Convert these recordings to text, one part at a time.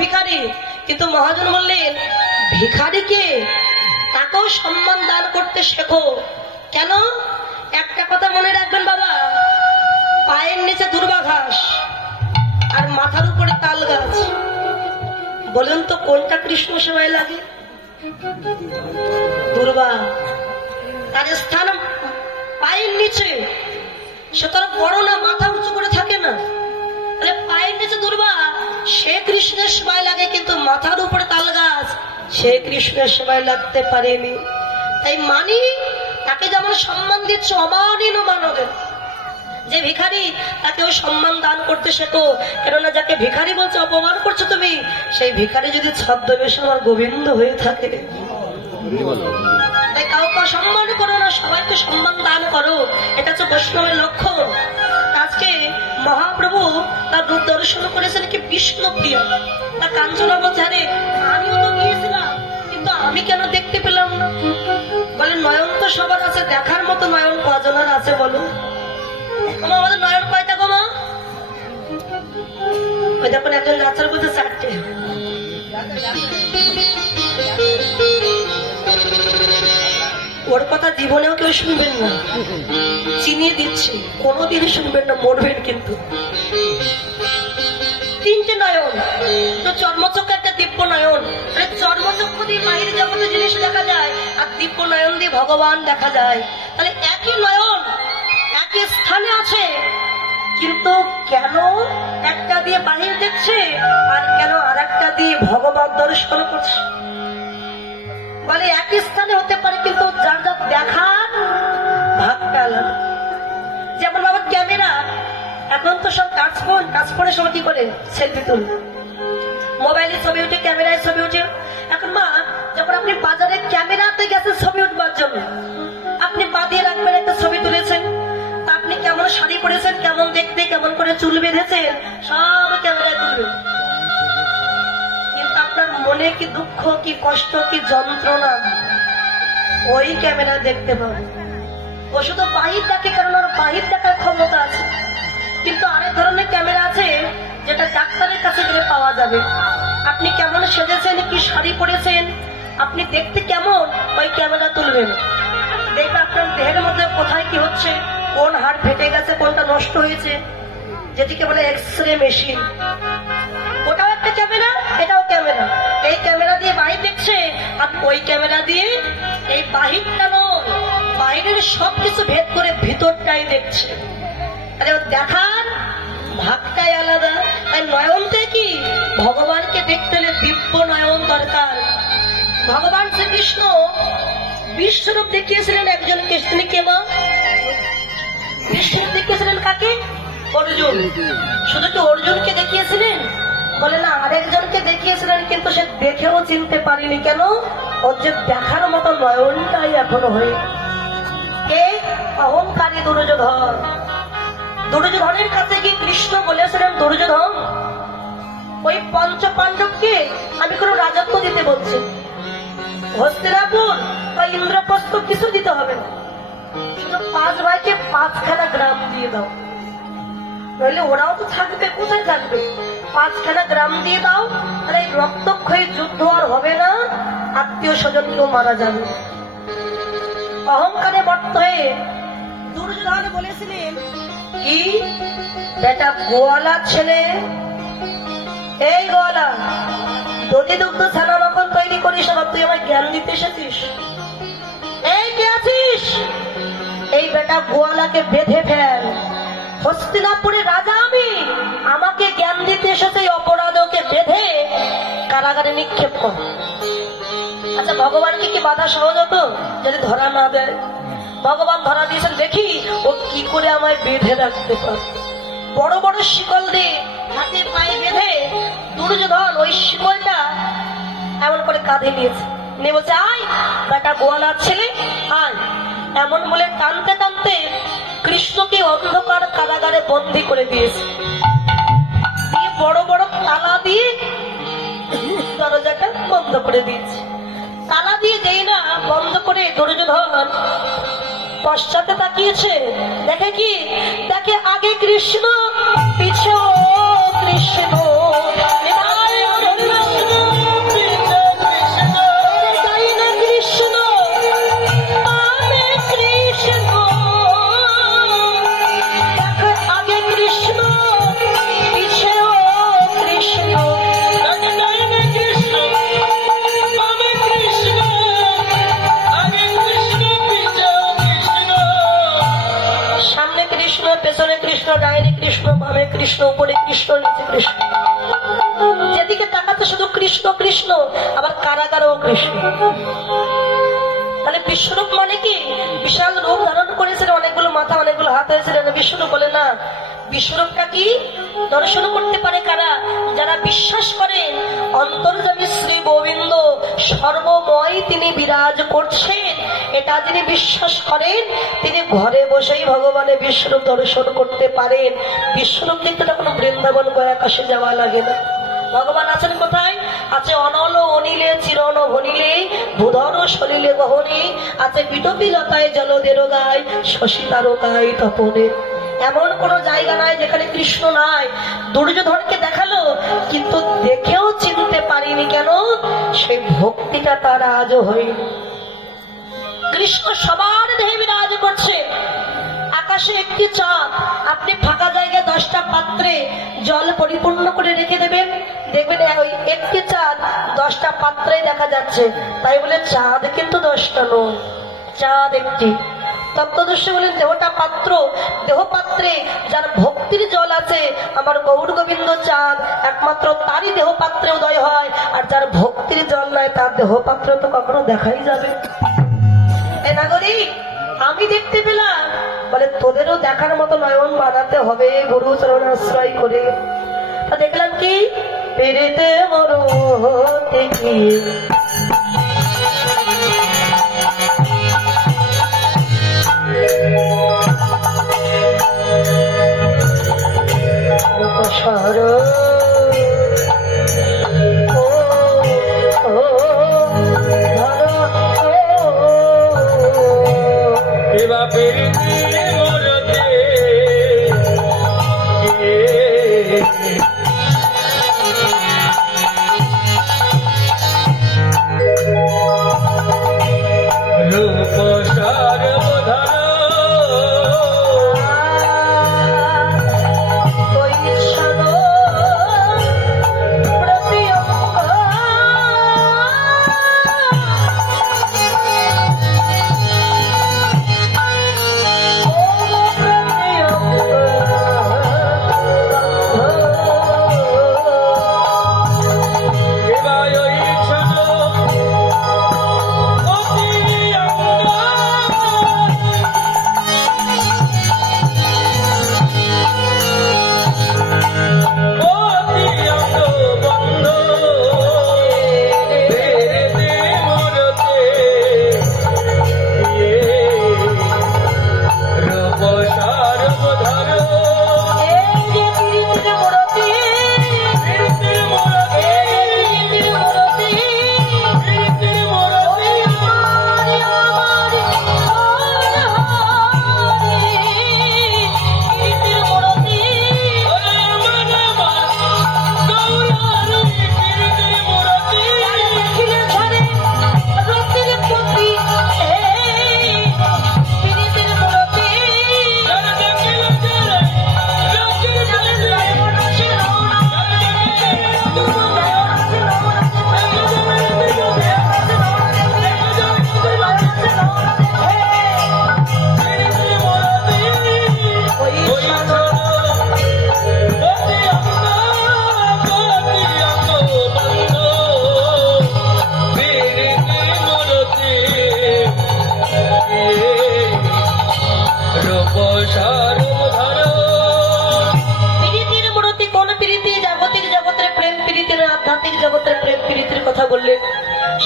ভিখারি। কিন্তু মহাজন বললেন, ভিখারিকে তাকেও সম্মান দান করতে শেখো। কেন? একটা কথা মনে রাখবেন বাবা, পায়ের নিচে দুর্বা ঘাস আর মাথার উপরে তাল গাছ, বলুন তো কোনটা কৃষ্ণ সেবায় লাগে? দুর্বা। তার স্থান পায়ের নিচে, সে তার বড় না, মাথা উঁচু করে থাকে না। তাহলে পায়ের নিচে দুর্বা, সে কৃষ্ণের সেবায় লাগে, কিন্তু মাথার উপরে তাল গাছ সে কৃষ্ণের সেবায় লাগতে পারেনি। তাই মানি তাকে যেমন সম্মান দিচ্ছে, অমানিন মানবে। যে ভিখারি তাকে ওই সম্মান দান করতে শেখো। কেননা যাকে ভিখারি বলছে, অপমান করছো তুমি, সেই ভিখারি যদি ছদ্মবেশে আমার গোবিন্দ হয়ে থাকে। তাই কাউকে সম্মান করো না, সবাইকে সম্মান দান করো। এটা হচ্ছে বৈষ্ণবের লক্ষণ। আজকে মহাপ্রভু তার রূপ দর্শন করেছেন কি বিষ্ণু প্রিয়। তা কাঞ্চনা বলছে, আরে আমিও তো গিয়েছিলাম, কিন্তু আমি কেন দেখতে পেলাম না? বলে, নয়ন তো সবার আছে, দেখার মতো নয়ন কজনের আছে বলো? আমাদের নয়ন কয়টা গো মা? ওই দেখুন একজন গাছের মধ্যে 4টে। ওর কথা জীবনেও কেউ শুনবেন না, চিনিয়ে দিচ্ছি, কোনোদিন শুনবেন না, মরবেন কিন্তু। 3টে নয়ন, তো চর্মচক্ষু একটা দিব্য নয়ন। চর্মচক্ষু দিয়ে বাইরের জগতের জিনিস দেখা যায়, আর দিব্য নয়ন দিয়ে ভগবান দেখা যায়। তাহলে একই নয়ন একই স্থানে আছে, কিন্তু কেন একটা দিয়ে বাহির দেখছে আর কেন আর একটা দিয়ে ভগবান দর্শন করছে? বলে একই স্থানে হতে পারে, কিন্তু যার যার দেখার ভাগটা আলাদা। যেমন বাবা ক্যামেরা, এখন তো সব কাজ করে সবাই কি করে সেলফি তুলে, মোবাইলে ছবি উঠে, ক্যামেরায় ছবি উঠে। এখন মা, যখন আপনি বাজারে ক্যামেরাতে গেছেন ছবি উঠবার জন্য, আপনি বাদিয়ে রাখবেন একটা ছবি তুলেছেন, তা আপনি কেমন শাড়ি পরেছেন, কেমন দেখতে, কেমন করে চুল বেঁধেছেন, সব ক্যামেরায় তুলবেন। কিন্তু আপনার মনে কি দুঃখ, কি কষ্ট, কি যন্ত্রণা, ওই ক্যামেরা দেখতে পাবেন। ও শুধু বাহির দেখে, কারণ ওর বাহির দেখার ক্ষমতা আছে। কিন্তু আরেক ধরনের ক্যামেরা আছে, যেটা ডাক্তারের কাছে গেলে পাওয়া যাবে। আপনি কেমন সেজেছেন, কি শাড়ি পরেছেন, আপনি দেখতে কেমন, ওই ক্যামেরা তুলবেন। দেখবে আপনার দেহের মধ্যে কোথায় কি হচ্ছে, কোন হাড় ফেটে গেছে, কোনটা নষ্ট হয়েছে, যেটিকে বলে এক্সরে মেশিন। ওটাও একটা ক্যামেরা, এটাও ক্যামেরা। এই ক্যামেরা দিয়ে বাহির দেখছে, আর ওই ক্যামেরা দিয়ে এই বাহিরটা নয়, বাইরের সবকিছু ভেদ করে ভিতরটাই দেখছে। আরে দেখার ভাগটাই আলাদা। তাই নয়নতে কি, ভগবানকে দেখতে হলে দিব্য নয়ন দরকার। ভগবান শ্রীকৃষ্ণ বিশ্বরূপ দেখিয়েছিলেন একজনকে, তিনি কে মা? বিশ্বরূপ দেখিয়েছিলেন কাকে? অর্জুন। শুধু কি অর্জুনকে দেখিয়েছিলেন? বলে না, আরেকজনকে দেখিয়েছিলেন, কিন্তু সে দেখেও চিনতে পারিনি। কেন? ওর যে দেখার মতো নয়নটাই এখনো হয়ে। কে? অহংকারী দুর্যোধন। দুর্যোধনের কাছে কি কৃষ্ণ বলেছিলেন, দুর্যোধন ওই পঞ্চ পাণ্ডবকে আমি কোন রাজত্ব দিতে বলছি, হস্তিনাপুর বা ইন্দ্রপ্রস্থ কিছু দিতে হবে না, শুধু 5 ভাইকে 5খানা গ্রাম দিয়ে দাও, নইলে ওরাও তো থাকবে, কোথায় থাকবে? 5খানা গ্রাম দিয়ে দাও, তাহলে এই রক্তক্ষয়ী যুদ্ধ আর হবে না, আত্মীয় স্বজন কেউ মারা যাবে। অহংকারে বর্ত হয়ে দুর্যোধন বলেছিলেন কি, বেটা গোয়ালা ছেলে, এই গোয়ালা, দধি দুগ্ধ ছানা মাখন তৈরি করিস, আবার তুই আমার জ্ঞান দিতে এসেছিস? এই কে আছিস? এই বেটা গোয়ালাকে বেঁধে ফেল, হস্তিনাপুরের রাজা আমি, আমাকে জ্ঞান দিতে এসেছে, অপরাধকে বেঁধে কারাগারে নিক্ষেপ কর। আচ্ছা, ভগবানকে কি বাধা সহজ হতো যদি ধরা না দেয়? ভগবান ধরা দিয়েছেন, দেখি ও কি করে আমায় বেঁধে রাখতে পারে। বড় বড় শিকল দিয়ে হাতে পায়ে বেঁধে দুর্যোধন ওই শিকলটা এমন করে কাঁধে নিয়েছে, নিয়ে বলছে, আয় বেটা গোয়ালার ছেলে আয়। এমন বলে টানতে টানতে কৃষ্ণকে অন্ধকার কারাগারে বন্দী করে দিয়েছে, দিয়ে বড় বড় তালা দিয়ে দরজাটা বন্ধ করে দিয়েছে। তালা দিয়ে দেই না বন্ধ করে দুর্যোধন পশ্চাতে তাকিয়েছে, দেখে কি, দেখে আগে কৃষ্ণ, পিছে কৃষ্ণ, কৃষ্ণ, উপরে কৃষ্ণ, নিচে কৃষ্ণ, যেদিকে তাকাতে শুধু কৃষ্ণ কৃষ্ণ, আবার কারাগারেও কৃষ্ণ। তাহলে বিশ্বরূপ মানে কি? বিশাল রূপ ধারণ করেছিলেন, অনেকগুলো মাথা, অনেকগুলো হাত হয়েছিলেন। বিশ্বরূপ বলে না, বিশ্বরূপটা কি দর্শন করতে পারে কারা? যারা বিশ্বাস করেন অন্তর্যামী শ্রী গোবিন্দ সর্বময় তিনি বিরাজ করছেন, এটা যিনি বিশ্বাস করেন তিনি ঘরে বসেই ভগবানের বিশ্বরূপ দর্শন করতে পারেন। বিশ্বরূপ দেখতে তখন বৃন্দাবন গয়া কাশে যাওয়া লাগে না। ভগবান আছেন কোথায়? আছে অনল অনিলে চিরন ভনিলে ভূধর সলিলে গহনে, আছে বিটপি লতায় জলদের গায় শশী তারকায় তপনে। এমন কোন জায়গা নাই যেখানে কৃষ্ণ নাই। দুর্যোধনকে দেখালো, কিন্তু দেখেও চিনতে পারিনি। কেন? সেই ভক্তিটা তার আজও হয়নি। কৃষ্ণ সবার দেহে বিরাজ করছে। আকাশে একটি চাঁদ, আপনি ফাঁকা জায়গায় 10টা পাত্রে জল পরিপূর্ণ করে রেখে দেবেন, দেখবেন ওই একটি চাঁদ 10টা পাত্রে দেখা যাচ্ছে। তাই বলে চাঁদ কিন্তু 10টা নয়, চাঁদ একটি। তত্ত্বদর্শী বলেন দেহটা পাত্র, দেহ পাত্রে যার ভক্তির জল আছে, আমার গৌর গোবিন্দ চাঁদ, একমাত্র তারই দেহ পাত্রে উদয় হয়। আর যার ভক্তির জল নাই তার দেহ পাত্র তো কখনো দেখাই যাবে। এ নাগরিক, আমি দেখতে পেলাম, বলে তোদেরও দেখার মতো নয়ন বানাতে হবে গুরু চরণ আশ্রয় করে। তা দেখলাম কি, পেরেতে মরতে কি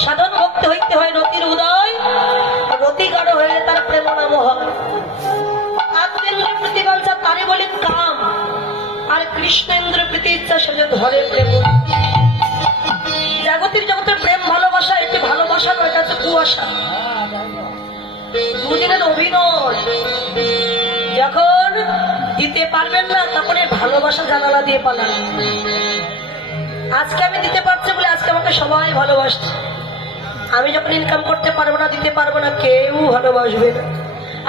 সাধন ভক্তি হইতে হয় রতির উদয়, রতি গাঢ় হয়ে তার প্রেম নাম হয়। আত্মেন্দ্র প্রতিবাঞ্ছা তারে বলে কাম, আর কৃষ্ণেন্দ্র প্রীতি ইচ্ছা সে যে ধরে প্রেম। জাগতিক জগতের প্রেম ভালোবাসা, এটি ভালোবাসা নয়, এটা হচ্ছে কুয়াশা, দুদিনের অভিনয়। যখন দিতে পারবেন না তখন এই ভালোবাসা জানালা দিয়ে পালান। আজকে আমি দিতে পারছি বলে আজকে আমাকে সবাই ভালোবাসছে। আমি যখন ইনকাম করতে পারবো না, দিতে পারবো না, কেউ ভালোবাসবে না।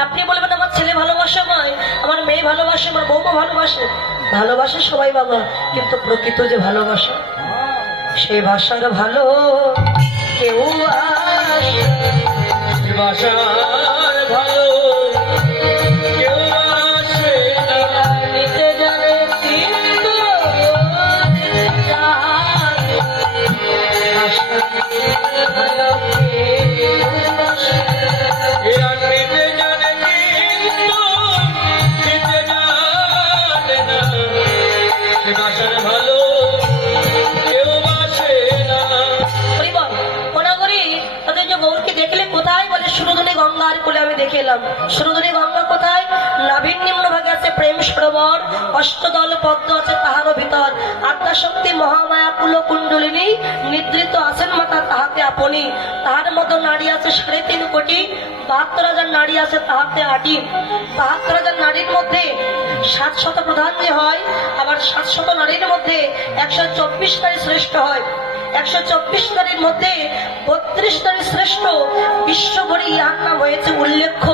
আপনি বলবেন আমার ছেলে ভালোবাসা নয়, আমার মেয়ে ভালোবাসে, আমার বৌমা ভালোবাসে, ভালোবাসে সবাই বাবা, কিন্তু প্রকৃত যে ভালোবাসা, সেই ভাষার ভালো কেউ ভাষার ভালো কেউ আসে না, নিতে জানে গঙ্গার কোলে আমি দেখে এলাম। সুরধনী গঙ্গা কোথায়? নাভির নিম্ন ভাগে আছে প্রেম সরোবর, অষ্টদল পদ্ম আছে তাহারও ভিতর। আদ্যাশক্তি মহামায়া কুল কুণ্ডলিনী, নিদ্রিত আছেন মাতা তাহাতে আপনি। তাহার মতো নারী আছে 3.5 কোটি, 72,000 নারী আছে তাহাতে 8। 72,000 নারীর মধ্যে 700 প্রধান যে হয়, আবার 700 নারীর মধ্যে 124 নারী শ্রেষ্ঠ হয়। 124 নারীর মধ্যে 32 নারী শ্রেষ্ঠ। বিশ্বভরে ইহার নাম হয়েছে উল্লেখ্য।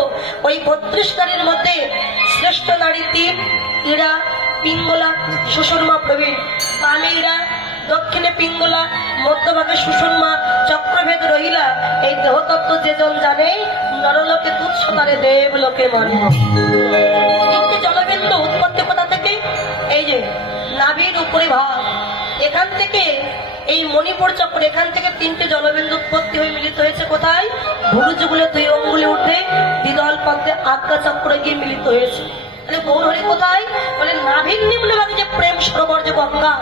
ওই 32 নারীর মধ্যে শ্রেষ্ঠ নারী 3: ইরা, পিঙ্গলা, সুষুম্না প্রবীণ। বামে ইরা, দক্ষিণে পিঙ্গলা, মধ্যভাগে সুষুম্না, চক্রভেদ রহিলা। এই দেহতত্ত্ব যেজন জানে, নরলোকে তুচ্ছ তারে দেবলোকে মনে। কিন্তু জলবিন্দু উৎপত্তি কোথা থেকে? এই যে নাভির উপরি ভাগ, এখান থেকে এই মণিপুর চক্র, এখান থেকে 3টে জলবিন্দু উৎপত্তি হয়ে মিলিত হয়েছে কোথায়? ভুরুজগুলো 2 অঙ্গুলে উঠে দ্বিদল পদ্মে আজ্ঞা চক্রে গিয়ে মিলিত হয়েছে। তাহলে গৌরহরি কোথায়? বলে নাভির নিম্ন ভাগে যে প্রেম সরোবর যে গঙ্গা,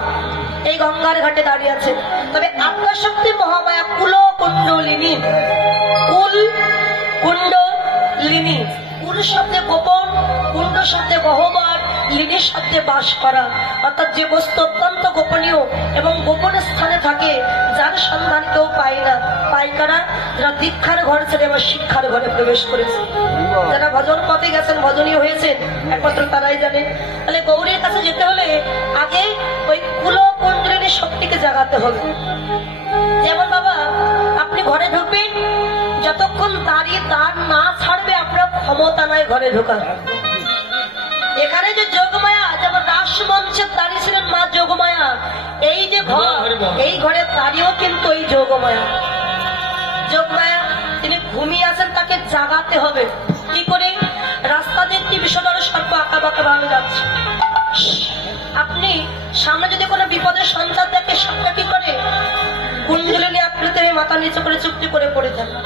এই গঙ্গার ঘাটে দাঁড়িয়ে আছে। তবে আদ্যাশক্তি মহামায়া কুল কুণ্ডলিনী, কুল কুণ্ডলিনী, কুল শব্দে গোপন, কুণ্ড শব্দে গহ্বর, লিনি শব্দে বাস করা। অর্থাৎ যে বস্তু অত্যন্ত গোপনীয় এবং গোপন স্থানে থাকে, যার সন্ধান কেউ পায় না। পায় কারা? যারা দীক্ষার ঘর ছেড়ে এবার শিক্ষার ঘরে প্রবেশ করেছে, যারা ভজন পথে গেছেন, ভজনীয় হয়েছেন, একমাত্র তারাই জানে। তাহলে গৌরীর কাছে যেতে হলে আগে ওই কুল কুণ্ডলিনী শক্তিকে জাগাতে হবে। যেমন বাবা, আপনি ঘরে ঢুকবেন, যতক্ষণ দাঁড়িয়ে দ্বার না ছাড়বে আপনার ক্ষমতা নাই ঘরে ঢোকার। এখানে যে যোগমায়া, যেমন রাসমঞ্চে দাঁড়িয়ে ছিলেন মা যোগমায়া, এই যে ঘর, এই ঘরে দাঁড়িয়েও কিন্তু এই যোগমায়া। যোগমায়া তিনি ঘুমিয়ে আছেন, তাকে জাগাতে হবে। কি করে? রাস্তা দিয়ে একটি বিষধর সর্প আঁকা বাঁকা ভাবে যাচ্ছে, আপনি সামনে যদি কোনো বিপদের সঞ্চার দেখে, সাপটা কি করে? কুণ্ডলিনী আকৃতি হয়ে মাথা নিচু করে চুপটি করে পড়ে থাকে।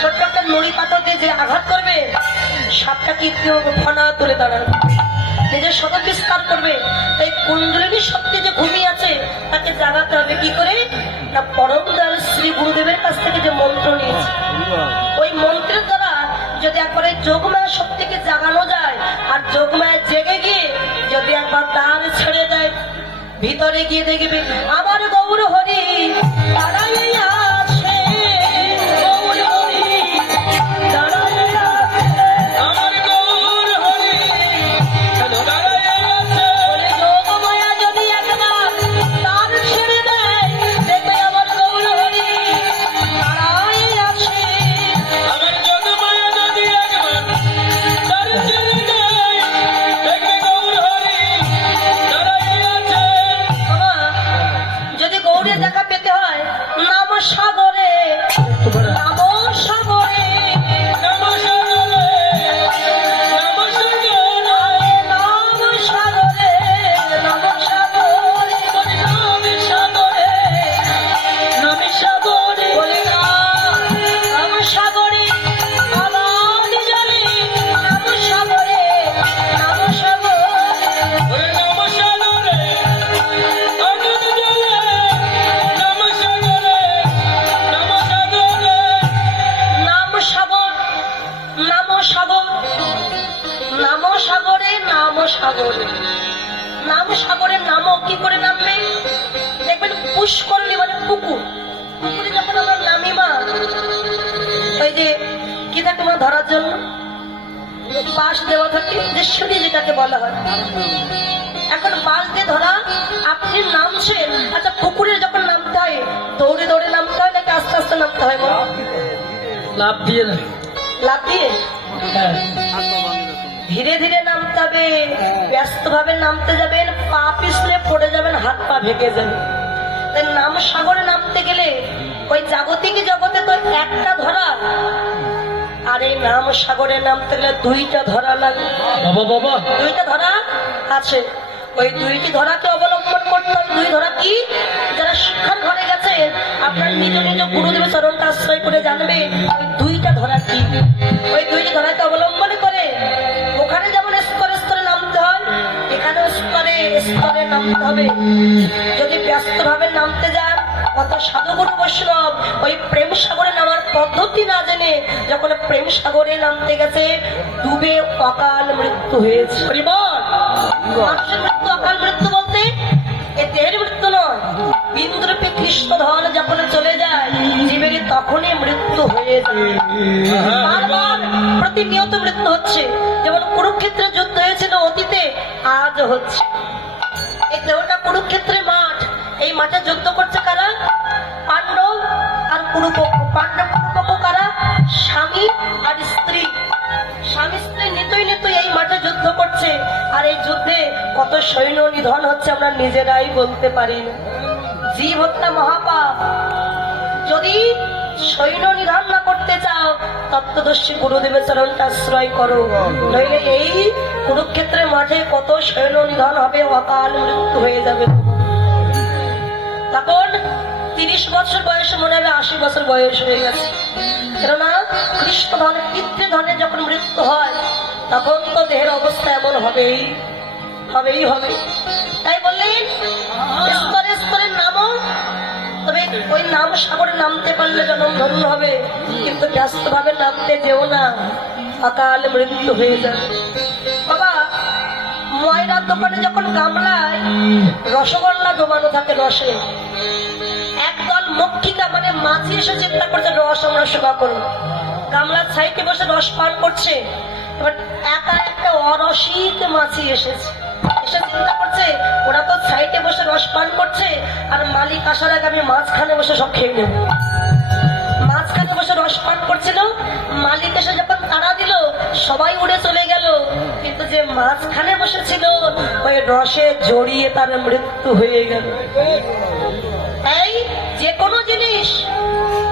ছোট্ট একটা নুড়ি পাথর দিয়ে যে আঘাত করবে, সাপটা কি ফনা তুলে দাঁড়াবে, নিজের শক্তি বিস্তার করবে। তাই কুণ্ডলিনী শক্তি যে ঘুমিয়ে আছে, তাকে জাগাতে হবে। কি করে? না, পরম দয়াল শ্রী গুরুদেবের কাছ থেকে যে মন্ত্র নিয়েছে, ওই মন্ত্রের দ্বারা যদি একবারে যোগমায়া শক্তিকে জাগানো যায়, আর যোগমায়া জেগে গিয়ে যদি একবার দ্বার ছেড়ে দেয়, ভিতরে গিয়ে দেখবে আমার গৌর হরি দাঁড়াইয়া আছে, গৌর হরি দাঁড়াইয়া আছে, আমার গৌর হরি দাঁড়াইয়া আছে। বলে যোগমায়া যদি একবার দ্বার ছেড়ে দেয়, দেখবে আমার গৌর হরি দাঁড়াইয়া আছে। আমার যোগমায়া যদি একবার দ্বার ছেড়ে দেয়, দেখবে গৌর হরি দাঁড়াইয়া আছে। যদি গৌরী দেখা পেতে হয়, নাম সাগরে, নাম সাগরে, নাম সাগরে, নাম সাগরে, নাম সাগরে, নাম সাগরে, নাম সাগরে, নাম সাগরে, বলে নাম সাগরে আবার জলে, নাম সাগরে, নাম সাগরে, বলে নাম সাগরে আনন্দ জলে, নাম সাগরে, নাম সাগরে, নাম সাগর, নাম সাগর, নাম সাগরে, নাম সাগরে, নাম সাগরের নামও কি করে নামবে? দেখবেন পুষ্করণী মানে পুকুর, পুকুরে যখন আমরা নামি মা, ওই যে কি থাকে মা ধরার জন্য বাঁশ দেওয়া থাকে, যে সিঁড়ি যেটাকে বলা হয়। এখন বাঁশ দিয়ে ধরা, আপনি নামছেন, আচ্ছা পুকুরে যখন নামতে হয়, দৌড়ে দৌড়ে নামতে হয় নাকি আস্তে আস্তে নামতে হয়? বল, লাভ দিয়ে না। লাফ দিয়ে? হ্যাঁ, ধীরে ধীরে নামতে হবে, ব্যস্ত ভাবে নামতে যাবেন, পা পিছলে পড়ে যাবেন, হাত পা ভেঙে যাবে। তাই নাম সাগরে নামতে গেলে ওই জাগতিক জগতে তো একটা ধরা, আর এই নাম সাগরে নামতে গেলে 2টা ধরা লাগে। বাবা বাবা, 2টা ধরা আছে, ওই 2টি ধরাকে অবলম্বন করতে হয়। 2 ধরা কি? যারা শিক্ষার ঘরে গেছে, আপনার নিজ নিজ গুরুদেবের চরণটা আশ্রয় করে জানবে ওই দুইটা ধরা কি। ওই দুইটি ধরাকে অবলম্বন করে ওখানে যেমন স্তরে স্তরে নামতে হয়, এখানেও স্তরে স্তরে নামতে হবে। যদি ব্যস্ত ভাবে নামতে যান, কত সাধুগুরু বৈষ্ণব ওই প্রেম সাগরে নামার পদ্ধতি না জেনে যখন প্রেম সাগরে নামতে গেছে ডুবে অকাল মৃত্যু হয়েছে। মানুষের মৃত্যু অকাল মৃত্যু বলতে এ দেহের মৃত্যু নয়, বিন্দুরূপে কৃষ্ণ ধন যখন চলে যায় জীবের তখনই মৃত্যু হয়ে যায়। বারবার প্রতিনিয়ত মৃত্যু হচ্ছে। যেমন কুরুক্ষেত্রে যুদ্ধ হয়েছিল অতীতে, আজ হচ্ছে। এই দেহটা কুরুক্ষেত্রে মাঠ, এই মাঠে যুদ্ধ করছে কারা? পাণ্ডব আর কুরুপক্ষ। পাণ্ডব কুরুপক্ষ কারা? স্বামী আর স্ত্রী। স্বামী স্ত্রী নিতই নিতই এই মাঠে যুদ্ধ করছে। আর এই যুদ্ধে কত সৈন্য নিধন হচ্ছে আমরা নিজেরাই বলতে পারি না। জীব হত্যা মহাপাপ। যদি সৈন্য নিধন না করতে চাও তত্ত্বদর্শী গুরুদেবের চরণটা আশ্রয় করো, নইলে এই কুরুক্ষেত্রের মাঠে কত সৈন্য নিধন হবে, অকাল মৃত্যু হয়ে যাবে। তখন 30 বছর বয়সে মনে হবে 80 বছর বয়স হয়ে গেছে। কেননা কৃষ্ণ ধনে পিতৃধনে যখন মৃত্যু হয় তখন তো দেহের অবস্থা এমন হবেই হবেই হবে। তাই বললেন স্তরে স্তরে নামো, তবে ওই নাম সাগরে নামতে পারলে জন্ম ধন্য হবে, কিন্তু ব্যস্ত ভাবে নামতে যেও না, অকাল মৃত্যু হয়ে যাবে। বাবা, ময়রার দোকানে যখন গামলায় রসগোল্লা জমানো থাকে রসে, একদল মক্ষিকা মানে মাছি এসে চিন্তা করছে রস আমরা সেবা করবো। গামলার সাইডে বসে রস পান করছে। এবার একা একটা অরসিক মাছি এসেছে, এসে চিন্তা করছে ওরা তো সাইডে বসে রস পান করছে, আর মালিক আসার আগে আমি মাঝখানে বসে সব খেয়ে নেব। মাঝখানে বসে রস পান করছিল, মালিক এসে যখন তাড়া দিল সবাই উড়ে চলে গেল, কিন্তু যে মাঝখানে বসেছিল ওই রসে জড়িয়ে তার মৃত্যু হয়ে গেল। তাই যে কোনো জিনিস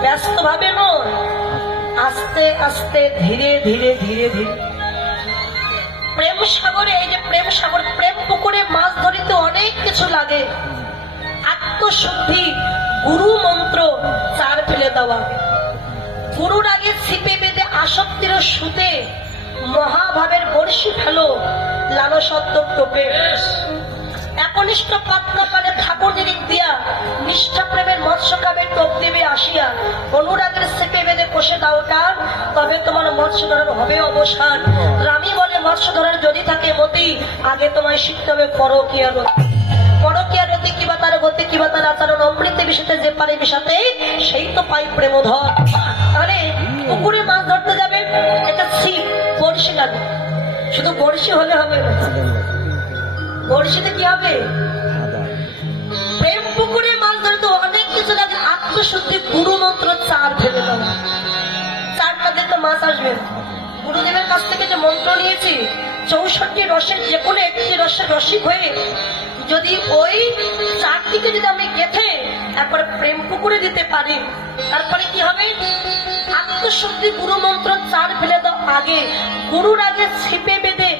ব্যস্ত ভাবে নয়, আস্তে আস্তে ধীরে ধীরে ধীরে ধীরে। প্রেম সাগরে, এই যে প্রেম সাগর, প্রেম পুকুরে মাছ ধরিতে অনেক কিছু লাগে। আত্মশুদ্ধি, গুরু মন্ত্র, চার ফেলে দেওয়া, গুরুর আগে ছিপে বেঁধে আসক্তির সুতে মহাভাবের বর্ষি ফেলো, লালসত্ব টোপে একনিষ্ঠ পাতলা পারে ঠাকুর দিক দিয়া নিষ্ঠা প্রেমের মৎস্য খাবে টোপ দেবে আসিয়া, অনুরাগের ছিপে বেঁধে কষে দাও টান, তবে তোমার মৎস্য ধরার হবে অবসান। রানী বলে মৎস্য ধরার যদি থাকে মতি, আগে তোমায় শিখতে হবে পরকীয়া রতি। পরকীয়া রতি কিবা তার গতি কিবা তার আচরণ, অমৃতে বিষাতে যে পারে বিষাতে সেই তো পাই প্রেমধর। তাহলে পুকুরে মাছ ধরতে যাবে, একটা ছিপ বড়শি লাগে। শুধু বড়শি হলে হবে না, বড়শিতে কি হবে? প্রেম পুকুরে মাছ ধরতে অনেক কিছু লাগে। আত্মশুদ্ধি, গুরু মন্ত্র, চার ফেলে দাও। চারটা দিতে মাছ আসবে। গুরুদেবের কাছ থেকে যে মন্ত্র নিয়েছি 64 রসের যে কোনো একটি রসের রসিক হয়ে যদি ওই চারটিকে যদি আমি গেথে একবার প্রেম পুকুরে দিতে পারি, তারপরে কি হবে? আত্মশুদ্ধি, গুরু মন্ত্র, চার ফেলে দাও আগে, গুরুর আগে ছিপে বেঁধে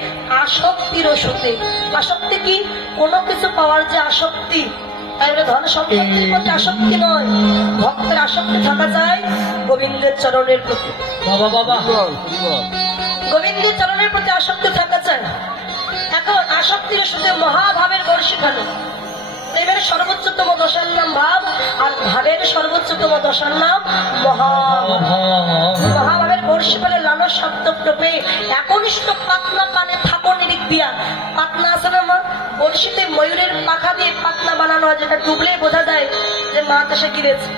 আসক্তির ওষুধে। আসক্তি কি? কোনো কিছু পাওয়ার যে আসক্তি, তাই বলে ধন সম্পত্তির প্রতি আসক্তি নয়। ভক্তের আসক্তি থাকা যায় গোবিন্দের চরণের প্রতি। বাবা বাবা, গোবিন্দের চরণের প্রতি আসক্তি থাকা চায়। এখন আসক্তির ওষুধে মহাভাবের বর্ষি ফেলো। প্রেমের সর্বোচ্চতম দশার নাম ভাব, আর ভাবের সর্বোচ্চতম দশার নাম মহাভাব। মহাভাবের বর্ষি ফেলে লালস শব্দ প্রপে একনিষ্ঠ পাতলা পানে ঠাকুর নিরিখ দিয়া। পাতলা আছে না মা? বর্ষিতে ময়ূরের পাখা দিয়ে পাতলা বানানো হয়, যেটা ডুবলে বোঝা যায় যে মাছ এসে গিরেছে।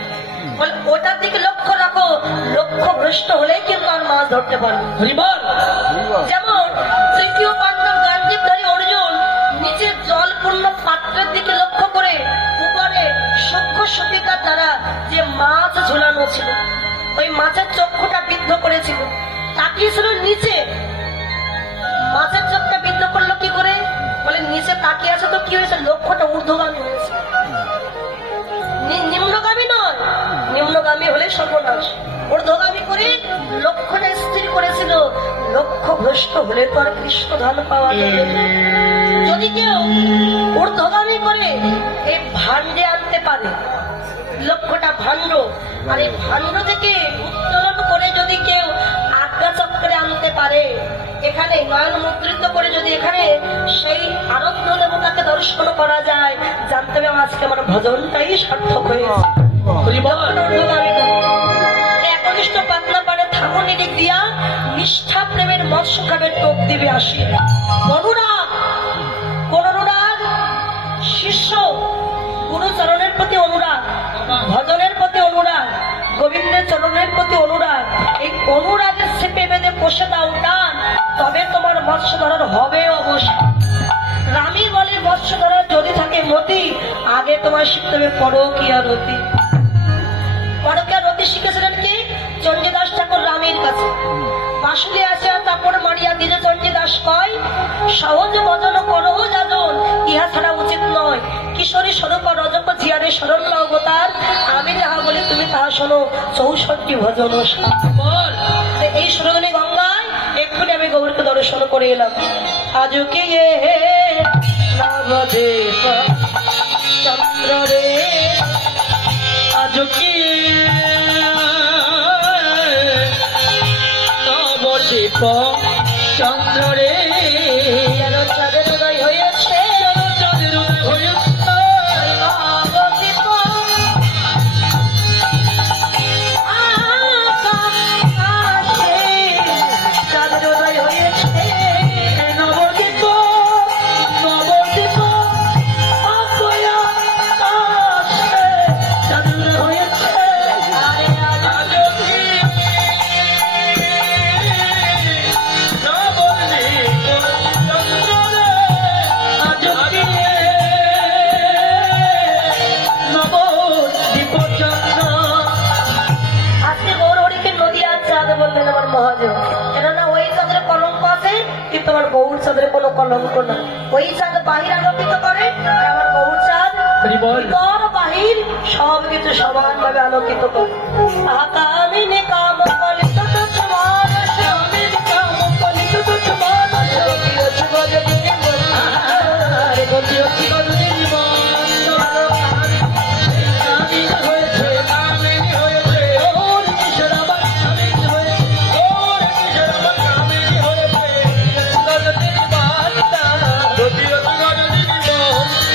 ওটার দিকে লক্ষ্য রাখো, লক্ষ্য ভ্রষ্ট হলেই কিন্তু আর মাছ ধরতে পারবে। যেমন তৃতীয় পাণ্ডব গান্ধীধারী অর্জুন নিচে জলপূর্ণ পাত্রের দিকে লক্ষ্য করে উপরে সূক্ষ্ম সতিকার দ্বারা যে মাছ ঝুলানো ছিল ওই মাছের চক্ষুটা বিদ্ধ করেছিল, তাকিয়েছিল নিচে। মাছের চোখটা বিদ্ধ করলো কি করে? বলে নিচে তাকিয়ে আছে তো কি হয়েছে? লক্ষ্যটা ঊর্ধ্বগামী হয়েছে, নিম্নগামী নয়। নিম্নগামী হলে সর্বনাশ। ঊর্ধ্বগামী করে লক্ষ্যটা স্থির করেছিল। লক্ষ্য ভ্রষ্ট হলে তো আর কৃষ্ণ ধান পাওয়া যাবে না। যদি কেউ ঊর্ধ্বগামী করে এই ভান্ডে আনতে পারে, লক্ষ্যটা ভাণ্ড, আর এই ভাণ্ড থেকে উত্তোলন করে যদি কেউ আজ্ঞা চক্রে আনতে পারে, এখানে নয়ন মুদ্রিত করে যদি এখানে সেই আরাধ্য দেবতাকে দর্শন করা যায়, জানতে হবে আজকে আমার ভজনটাই সার্থক হয়েছে। হরি বল। একনিষ্ঠ পাতলা পাড়ে থাকুন এদিক দিয়া নিষ্ঠা প্রেমের মৎস্য খাবের টোপ দিবে আসি। অনুরাগ, কোন অনুরাগ? শিষ্য গুরু চরণের প্রতি অনুরাগ, ভজনের প্রতি অনুরাগ, গোবিন্দের চরণের প্রতি অনুরাগ। এই অনুরাগের ছেপে বেঁধে কষে দাও টান, তবে তোমার মৎস্য ধরার হবে অবশ্যই। রামী বলে মৎস্য ধরার যদি থাকে মতি, আগে তোমার শিখতে হবে পরকীয়া রতি। পরকীয়া রতি শিখেছিলেন কি? চণ্ডীদাস ঠাকুর রামের কাছে। বাসুলি আছে তারপর মারিয়া দিলে চণ্ডীদাস কয়, সহজ ভজন করহ যাজন, ইহা ছাড়া উচিত নয়। কিশোরী স্বরূপ রজক জিয়ারে শরণ অবতার, আমি যাহা বলি তুমি তাহা শোনো, 64 ভজন বল। এই সুরজনী গঙ্গায় এক্ষুনি আমি গৌরকে দর্শন করে এলাম। আজ কি নবদীপ চন্দ্র রে, আজ কি নবদীপ চন্দ্র রে, যেন চাঁদের উদয় হয়েছে, চাঁদের উদয় হয়েছে। নবদীপ আকাশে চাঁদের উদয় হয়েছে, নবদীপ নবদীপ আকাশে চাঁদের উদয় হয়েছে। আরে আরে আজ কি নবদীপ চন্দ্র রে, আজ কি নবদীপ চন্দ্র। আজকে গৌর হরিকে নদীয়ার চাঁদ বললেন আমার মহাজন, কেননা ওই চাঁদের কলঙ্ক আছে, কিন্তু আমার গৌর চাঁদের কোনো কলঙ্ক না। ওই চাঁদ বাহির আলোকিত করে, আর আমার গৌর চাঁদ হরি বল। ভিতর বাহির সব কিছু সমান ভাবে আলোকিত করে। আকামিনী